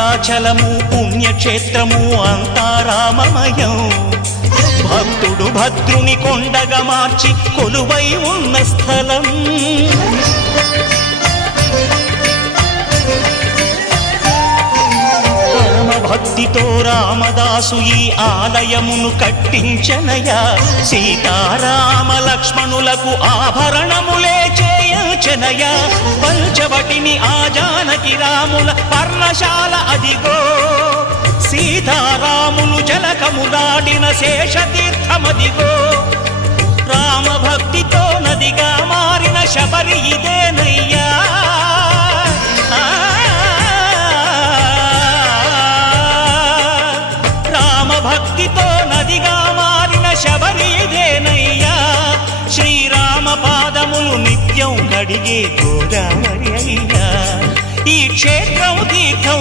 భద్రాచలము పుణ్యక్షేత్రము అంతా రామమయం. భక్తుడు భద్రుని కొండగా మార్చి కొలువై ఉన్న స్థలం. భక్తితో రామదాసు ఈ ఆలయమును కట్టించనయా. సీతారామ లక్ష్మణులకు ఆభరణములే చేయించనయా. పంచవటిని ఆ జానకి రాముల పర్ణశాల అదిగో. సీతారాములు జలకము దాటిన శేషతీర్థమదిగో. రామ భక్తితో నదిగా మారిన శబరి ఇదేనయ్యా. భక్తితో నదిగా మారిన శబరి ఇదేనయ్యా. శ్రీరామ పాదములు నిత్యం కడిగే గోదావరి అయ్యా. ఈ క్షేత్రం తీర్థం